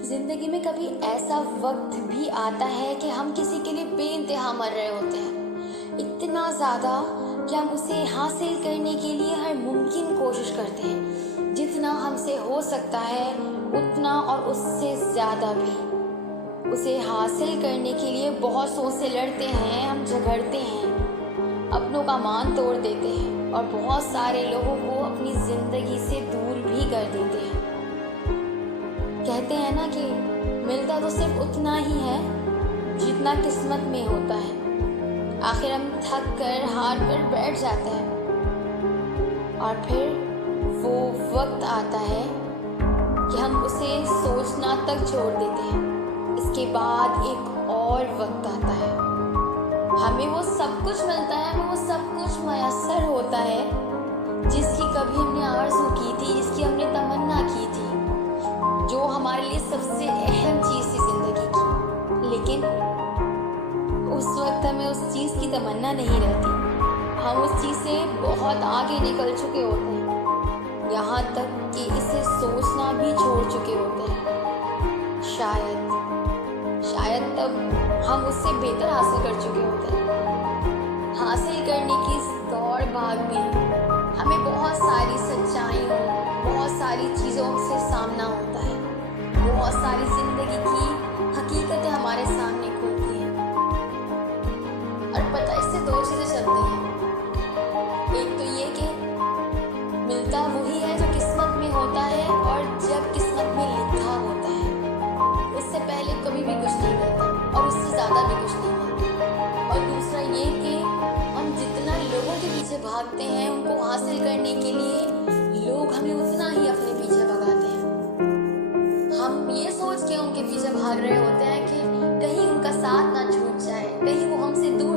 जिंदगी में कभी ऐसा वक्त भी आता है कि हम किसी के लिए बेइंतहा मर रहे होते हैं, इतना ज़्यादा कि हम उसे हासिल करने के लिए हर मुमकिन कोशिश करते हैं, जितना हमसे हो सकता है उतना और उससे ज़्यादा भी। उसे हासिल करने के लिए बहुत सोच से लड़ते हैं, हम झगड़ते हैं, अपनों का मान तोड़ देते हैं और बहुत सारे लोगों को अपनी ज़िंदगी से दूर भी कर देते हैं। कहते हैं ना कि मिलता तो सिर्फ उतना ही है जितना किस्मत में होता है। आखिर हम थक कर हार कर बैठ जाते हैं और फिर वो वक्त आता है कि हम उसे सोचना तक छोड़ देते हैं। इसके बाद एक और वक्त आता है, हमें वो सब कुछ मिलता है, हमें वो सब कुछ मयसर होता है जिसकी कभी हमने आरज़ू की थी, जिसकी हमने तमन्ना की थी, जो हमारे लिए सबसे अहम चीज़ थी ज़िंदगी की। लेकिन उस वक्त हमें उस चीज़ की तमन्ना नहीं रहती, हम उस चीज़ से बहुत आगे निकल चुके होते हैं, यहाँ तक कि इसे सोचना भी छोड़ चुके होते हैं। शायद तब हम उससे बेहतर हासिल कर चुके होते हैं। हासिल करने की इस दौड़ भाग में हमें बहुत सारी सच्चाइयों, बहुत सारी चीज़ों से सामना होता है, बहुत सारी ज़िंदगी की हकीकतें हमारे सामने खुलती हैं। और पता इससे दो चीज़ें चलती हैं, एक तो ये कि मिलता वही है जो किस्मत में होता है, और जब किस्मत में लिखा होता है उससे पहले कभी भी कुछ नहीं मिलता और उससे ज़्यादा भी कुछ नहीं मिलता। और दूसरा ये कि हम जितना लोगों के पीछे भागते हैं उनको हासिल करने के लिए, लोग हमें उतना ही अपने पीछे भगाते हैं। हम ये सोच के उनके पीछे भाग रहे होते हैं कि कहीं उनका साथ ना छूट जाए, कहीं वो हमसे दूर